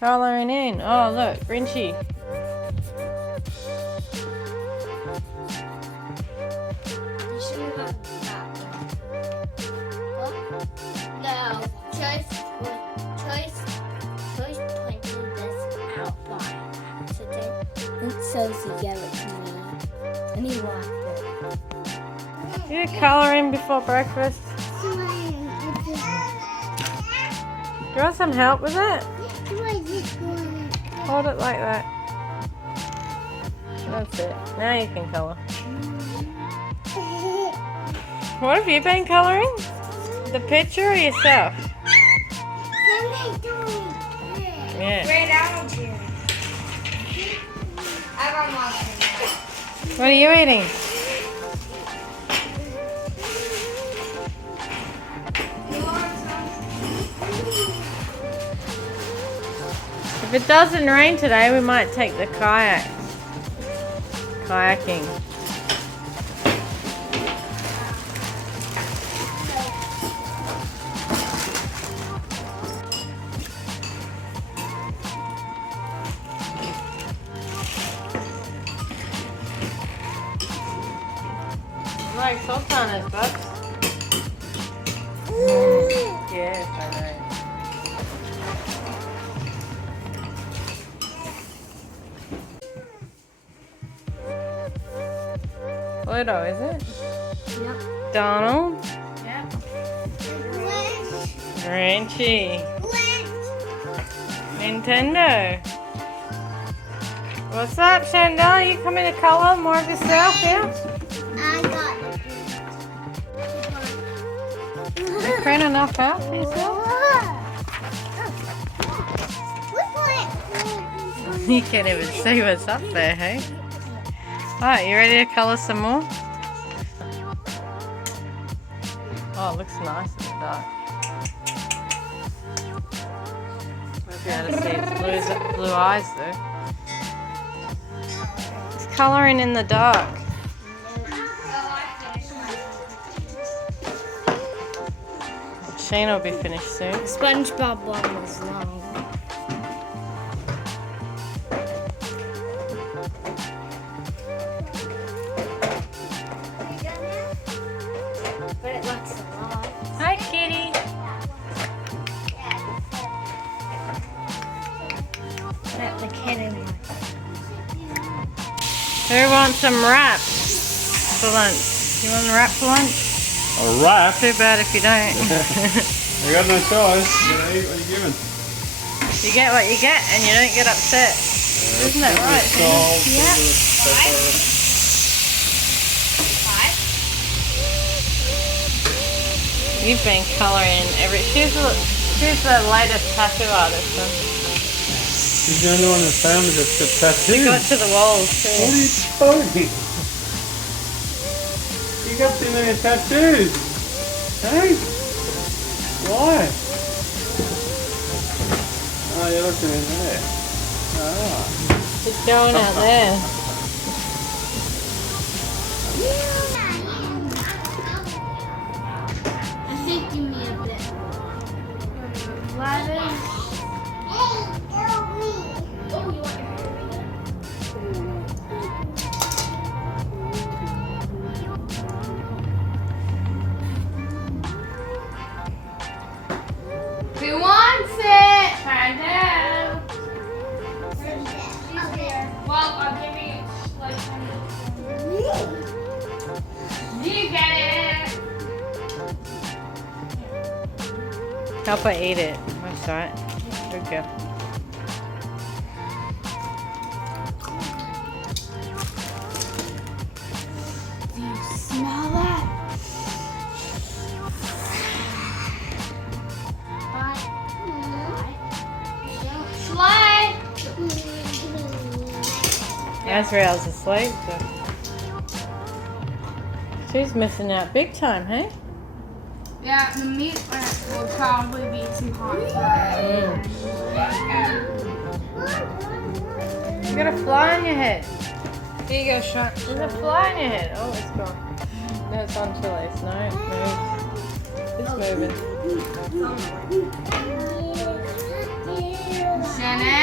Colouring in. Oh, look, Grinchy. No, Choice pointed this out by accident. And so he gave it to me. And he liked it. You colouring before breakfast? Do you want some help with it? Hold it like that. That's it. Now you can colour. What have you been colouring? The picture or yourself? Yeah. Red algae. I got my. What are you eating? If it doesn't rain today, we might take the kayaking. Like sultanas, bud. Yes, I know. Pluto, is it? Yep. Donald? Yep. Grinchy. Nintendo. What's up, Chandel? You coming to colour more of yourself, yeah? I got You print enough out for yourself? You can't even see what's up there, hey? Alright, you ready to colour some more? Oh, it looks nice in the dark. Might be able to see its blue eyes though. It's colouring in the dark. Shane will be finished soon. SpongeBob one was long. But it looks alive. Hi, kitty. Let the kid in there. Who wants some wraps for lunch? You want a wrap for lunch? A wrap? Too bad if you don't. You got no choice. You gotta eat what you're given. You get what you get and you don't get upset. Isn't that right? Salt, Yeah. pepper. You've been colouring every. She's the latest tattoo artist. Huh? She's the only one in the family that's got tattoos. She got to the walls too. What are you talking? You got too many tattoos. Hey? Why? Oh, you're looking in there. Ah. It's going out there. I think give me a bit. Lettuce. Oh, you want your Who wants it? I do. She's here. Well, I'll give you like You get it. Help her eat it. That's right. Good girl. Do you smell that? Slide. Azrael's asleep. So. She's missing out big time, hey? Yeah, the meat will probably be too hot for her. You got a fly on your head. Here you go, Sean. There's a fly on your head. Oh, it's gone. No, it's on Chili's. No, it moves. It's moving. Shannon?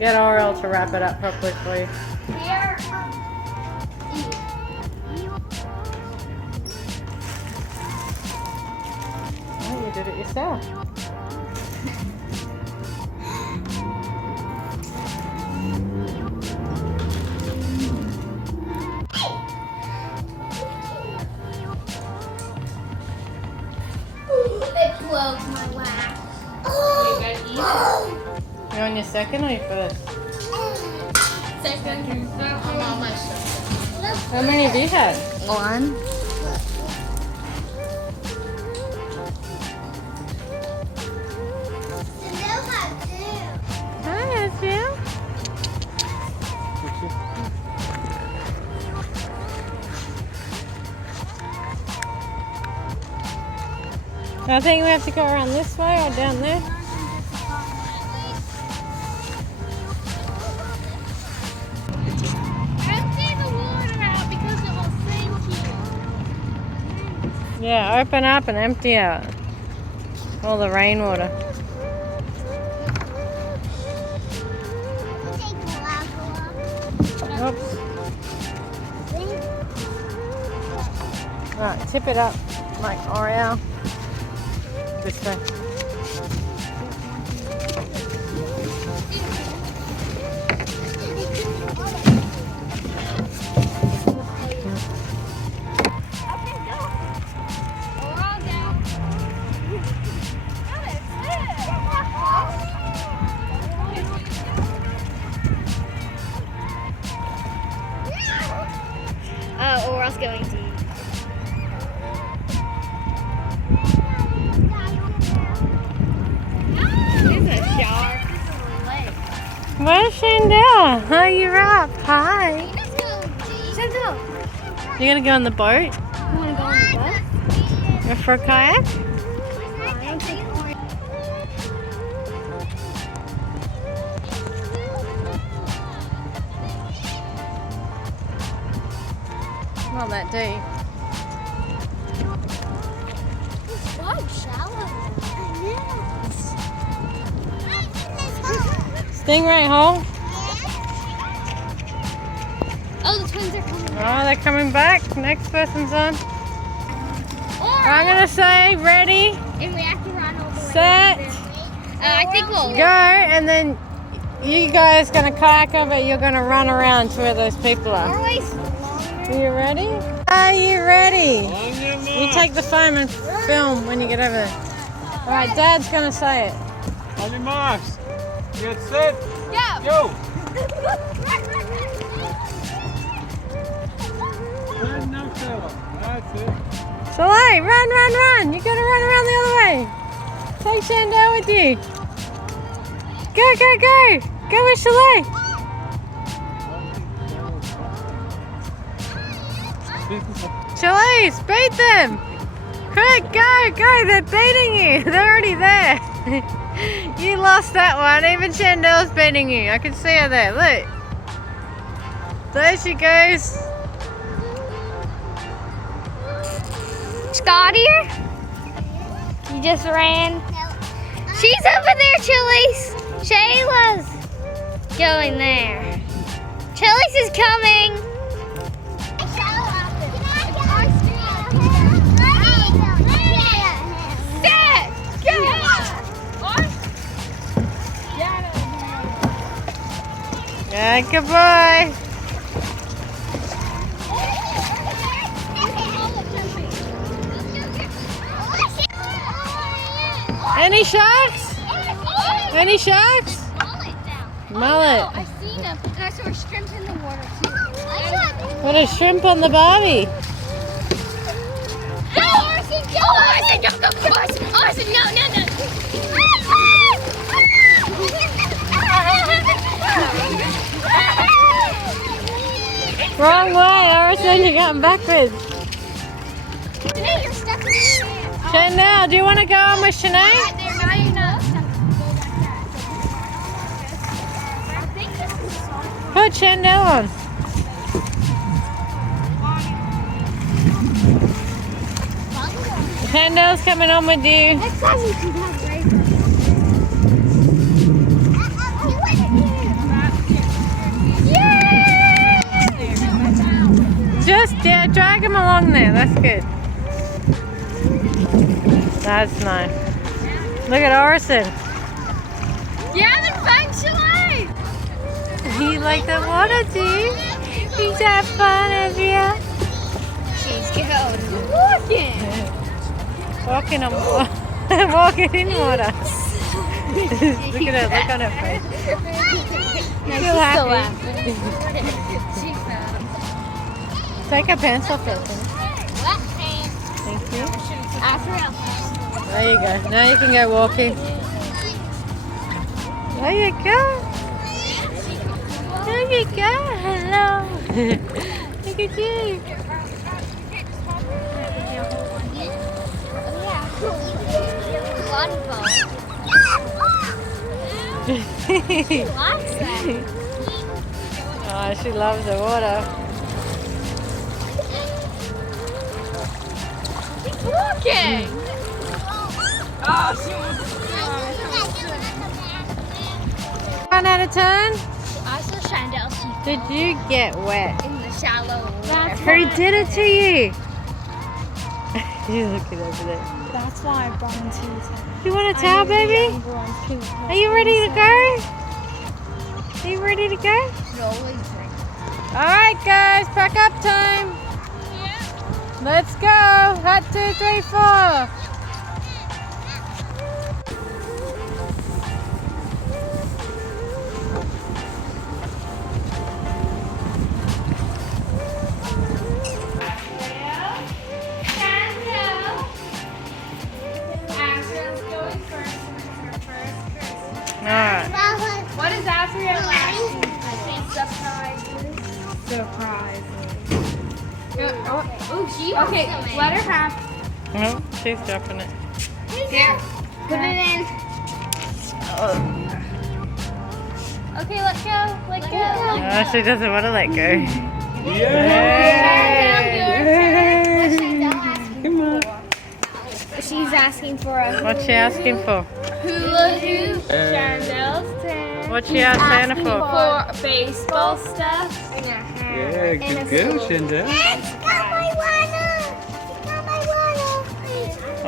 Get Oriel to wrap it up properly for you. Here. Oh, you did it yourself. It broke my wax. You on your second or your first? Second. I'm on my second. How many have you had? One. Hi, Ezreal. I think we have to go around this way or down there. Empty the water out because it will sink you. Yeah, open up and empty out all the rainwater. Oops. Alright, tip it up like Oriel. This way. Or else going deep. There's a shark. Where's Chandel? Oh, you're up. Hi. Chandel, You gonna go on the boat? you want to go on the bus? Or for a kayak? Not that deep. It's quite shallow. Stingray hole? Oh, the twins are coming. Oh, they're coming back. Next person's on. I'm gonna say ready, And we have to run all the way. set, I think we'll go, and then you guys gonna kayak over. You're gonna run around to where those people are. always. Are you ready? Are you ready? You take the phone and film when you get over there. All right, Dad's gonna say it. On your marks. Get set. Yeah. Go. No fella. That's it. Soleil, run! You gotta run around the other way. Take Chandel with you. Go! Go with Soleil. Soleil, beat them. Quick, go! They're beating you. They're already there. You lost that one. Even Chandel's beating you. I can see her there. Look. There she goes. Scotty, you just ran. She's over there, Chili's. Shayla's going there. Chili's is coming. Set, go. Yeah, good boy. Any sharks? Any sharks? Mullet. I've seen them, and I saw shrimp in the water too. What a shrimp on the barbie. I said no. Wrong way. Orison, you're going backwards. You're stuck in the sand. Chanel, do you want to go on with Shanae? They're not enough. I think this is soft. Put Chanel on. Chandel's coming on with you. Next time you can have along there. That's good. That's nice. Look at Orison. You haven't functionally. You like the water, do you? Is that fun, Evia? She's going walking. Walking on water. Walking in water. Look at her, look on her face. No, Feel she's happy. still laughing. She's Take her pants off first. Thank you. There you go. Now you can go walking. There you go. There you go. Hello. Look at you. She likes that. Oh, she loves the water. Walking. Oh, she One out of 10. I saw Chandel. She Did you get wet? in the shallow water. Who did it to you? You're looking over there. That's why I brought him to you. You want a towel, baby? Are you ready to go? Are you ready to go? Alright guys, pack up time. Let's go. 1, 2, 3, 4. Alright. What is Azriel asking? Surprises. Oh, she okay. Let her have. No, she's dropping it. Here, put it in. Okay, let go. Let go. Oh, she doesn't want to let go. Come on. She's asking for a What's she asking for? hula hoop. Chandel's 10. What's she asked Santa for? For baseball stuff. Yeah, good girl, Shinda.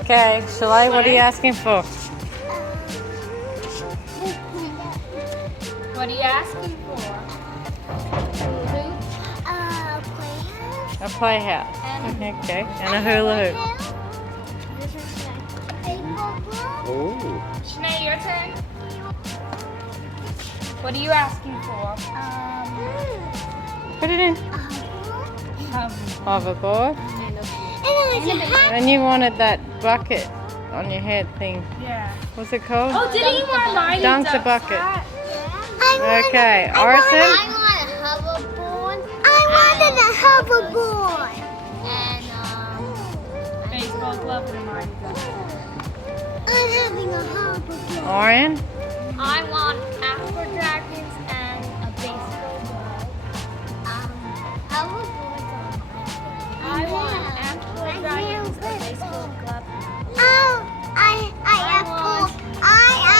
Okay, Shalai, what are you asking for? What are you asking for? Hula hoop. A playhouse. Okay, and a hula hoop. Oh. Shanae, your turn. What are you asking for? Put it in. Hoverboard. And you wanted that bucket on your head thing. Yeah. What's it called? Oh, didn't you want mine? Dunk the bucket. Okay, I Arson. want a hoverboard. I wanted a hoverboard. And baseball glove and a mighty duck. I'm having a hoverboard. Orion. I want aqua dragons and a baseball glove. Hoverboards on I want aqua dragons and a baseball glove. Oh, I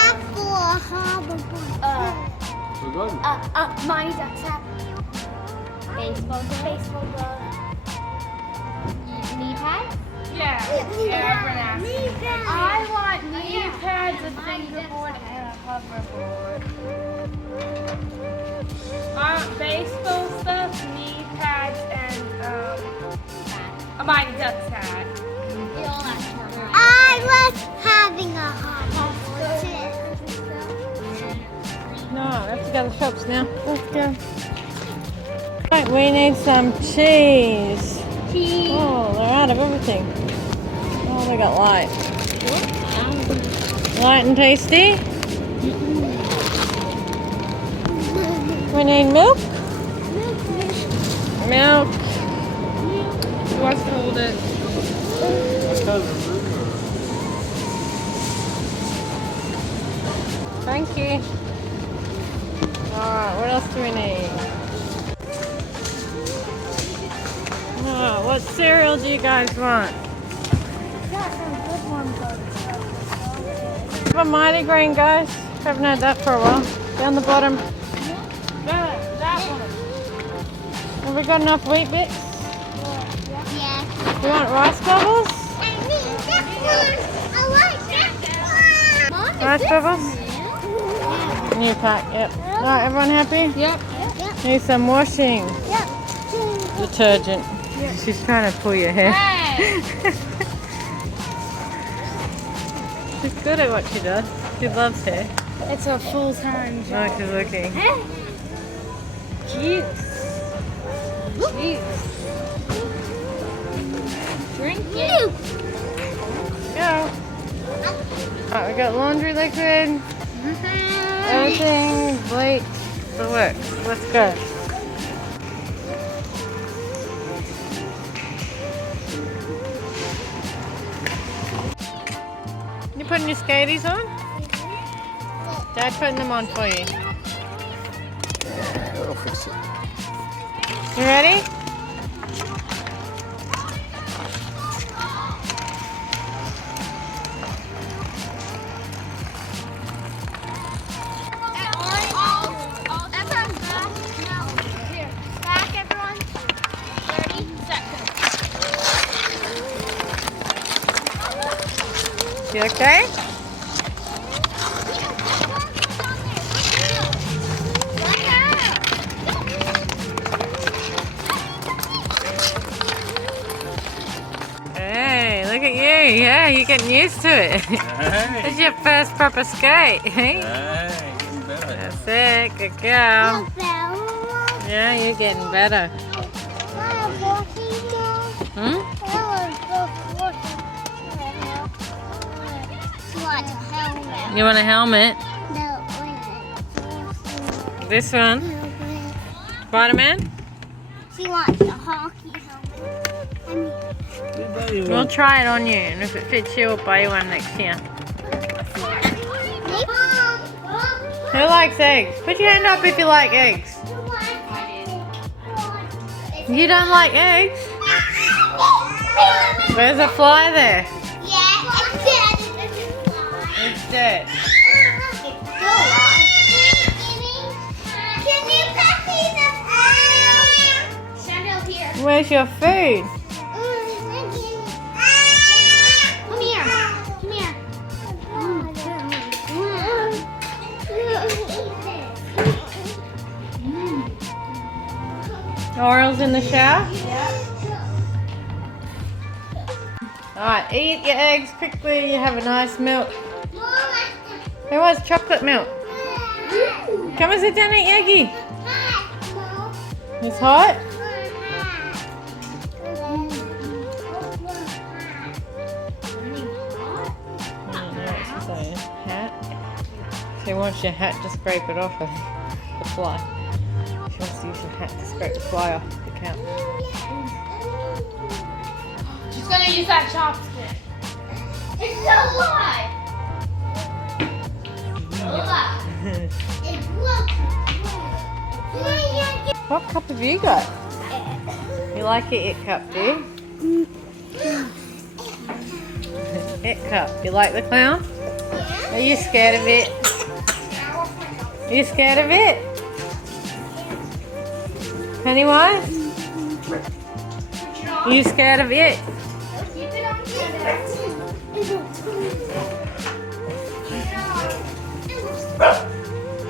asked for a hoverboard. Forgotten. Mighty ducks hat. Baseball glove. Knee pads? Yeah, everyone asks. I want knee pads, a fingerboard, and a hoverboard. I want baseball stuff, knee pads, and a Mighty Ducks hat. I was having a hoverboard too. No, we have to go to the shops now. Let's go. Right, we need some cheese. Cheese. Oh, they're out of everything. Oh, they got light. Light and tasty. We need milk. Milk. Who wants to hold it? Thank you. Alright, what else do we need? Oh, what cereal do you guys want? Have a Mighty Green, guys. Haven't had that for a while. Down the bottom. That one. Have we got enough wheat bits? Yeah. You want rice bubbles? I need that one. I like that one. Mom, Rice is bubbles? this New pack, yep. Alright, everyone happy? Yep. Yep. Need some washing Yep. detergent. She's trying to pull your hair. Hey. She's good at what she does. She loves hair. It's a full-time Oh, job. she's looking. Juice. Juice. Drink it. Go. Alright, we got laundry liquid. Everything, bleach, the works. Let's go. You putting your skaties on? Dad putting them on for you. That'll fix it. You ready? Back, everyone. 30 seconds. You okay? Hey, look at you. Yeah, you're getting used to it. Hey. It's your first proper skate. Hey? Hey, getting better. That's it. Good girl. Yeah, you're getting better. Hmm? You want a helmet? This one? Spider-Man? She wants a hockey helmet. We'll try it on you, and if it fits you, we'll buy you one next year. Who likes eggs? Put your hand up if you like eggs. You don't like eggs? There's a fly there. It's dead. Where's your food? Come here. Come here. Orioles in the shower? Alright, eat your eggs quickly. You have a nice milk. Who wants chocolate milk? Come and sit down and eat Eggie. It's hot? She wants your hat to scrape it off, I think. The fly. She wants to use your hat to scrape the fly off the couch. She's gonna use that chopstick. It's so hot. What cup have you got? You like your it cup, do you? It cup. You like the clown? Are you scared of it? Are you scared of it? Pennywise? Are you scared of it?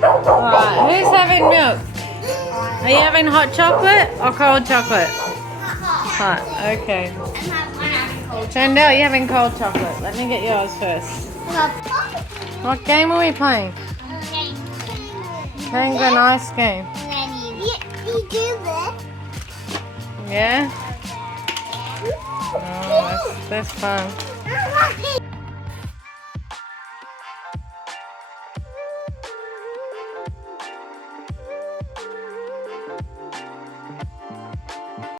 Alright, who's having milk? Are you having hot chocolate or cold chocolate? Hot, okay. Chandel, you're having cold chocolate. Let me get yours first. What game are we playing? Playing a nice game. You do this. Yeah? Oh, that's fun.